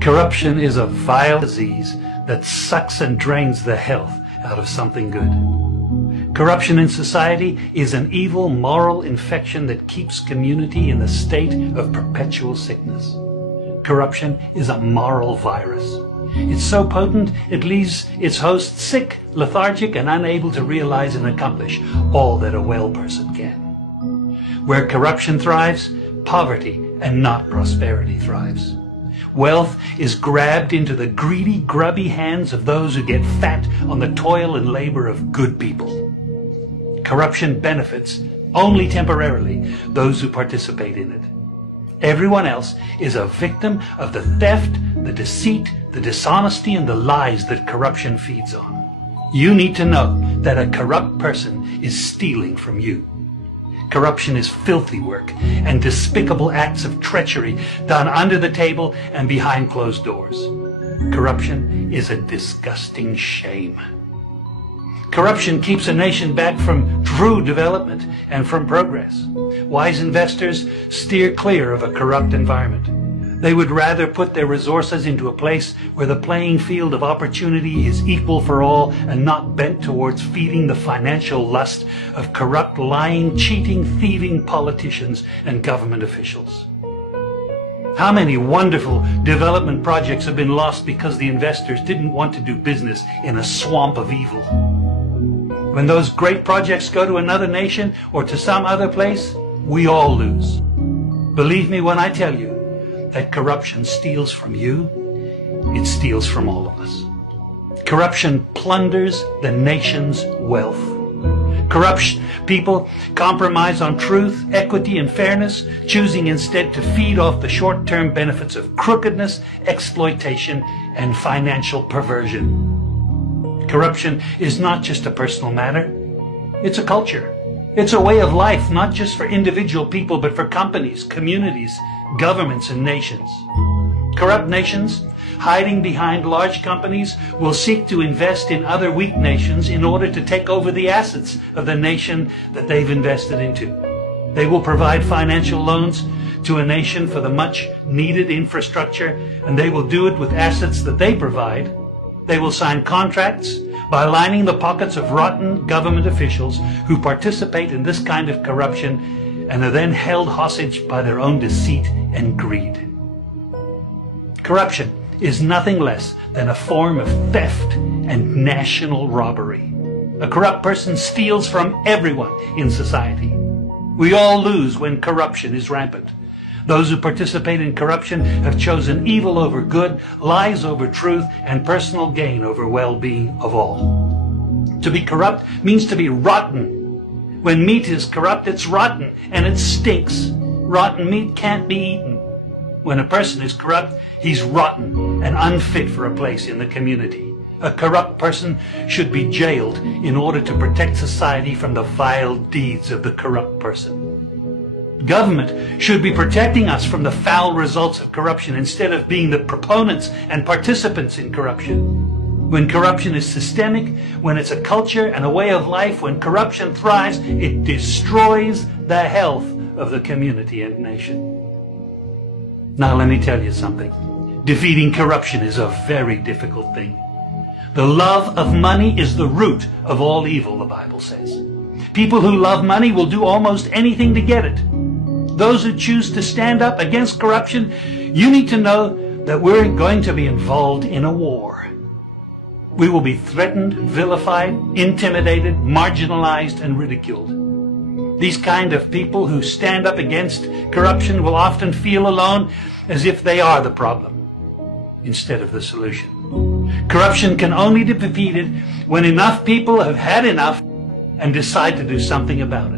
Corruption is a vile disease that sucks and drains the health out of something good. Corruption in society is an evil moral infection that keeps community in a state of perpetual sickness. Corruption is a moral virus. It's so potent it leaves its host sick, lethargic, and unable to realize and accomplish all that a well person can. Where corruption thrives, poverty and not prosperity thrives. Wealth is grabbed into the greedy, grubby hands of those who get fat on the toil and labor of good people. Corruption benefits only temporarily those who participate in it. Everyone else is a victim of the theft, the deceit, the dishonesty, and the lies that corruption feeds on. You need to know that a corrupt person is stealing from you. Corruption is filthy work and despicable acts of treachery done under the table and behind closed doors. Corruption is a disgusting shame. Corruption keeps a nation back from true development and from progress. Wise investors steer clear of a corrupt environment. They would rather put their resources into a place where the playing field of opportunity is equal for all and not bent towards feeding the financial lust of corrupt, lying, cheating, thieving politicians and government officials. How many wonderful development projects have been lost because the investors didn't want to do business in a swamp of evil? When those great projects go to another nation or to some other place, we all lose. Believe me when I tell you that corruption steals from you, it steals from all of us. Corruption plunders the nation's wealth. Corrupt people compromise on truth, equity, and fairness, choosing instead to feed off the short-term benefits of crookedness, exploitation, and financial perversion. Corruption is not just a personal matter. It's a culture. It's a way of life, not just for individual people, but for companies, communities, governments, and nations. Corrupt nations, hiding behind large companies, will seek to invest in other weak nations in order to take over the assets of the nation that they've invested into. They will provide financial loans to a nation for the much needed infrastructure, and they will do it with assets that they provide. They will sign contracts by lining the pockets of rotten government officials who participate in this kind of corruption and are then held hostage by their own deceit and greed. Corruption is nothing less than a form of theft and national robbery. A corrupt person steals from everyone in society. We all lose when corruption is rampant. Those who participate in corruption have chosen evil over good, lies over truth, and personal gain over well-being of all. To be corrupt means to be rotten. When meat is corrupt, it's rotten, and it stinks. Rotten meat can't be eaten. When a person is corrupt, he's rotten and unfit for a place in the community. A corrupt person should be jailed in order to protect society from the vile deeds of the corrupt person. Government should be protecting us from the foul results of corruption instead of being the proponents and participants in corruption. When corruption is systemic, when it's a culture and a way of life, when corruption thrives, it destroys the health of the community and nation. Now let me tell you something. Defeating corruption is a very difficult thing. The love of money is the root of all evil, the Bible says. People who love money will do almost anything to get it. Those who choose to stand up against corruption, you need to know that we're going to be involved in a war. We will be threatened, vilified, intimidated, marginalized, and ridiculed. These kind of people who stand up against corruption will often feel alone, as if they are the problem instead of the solution. Corruption can only be defeated when enough people have had enough and decide to do something about it.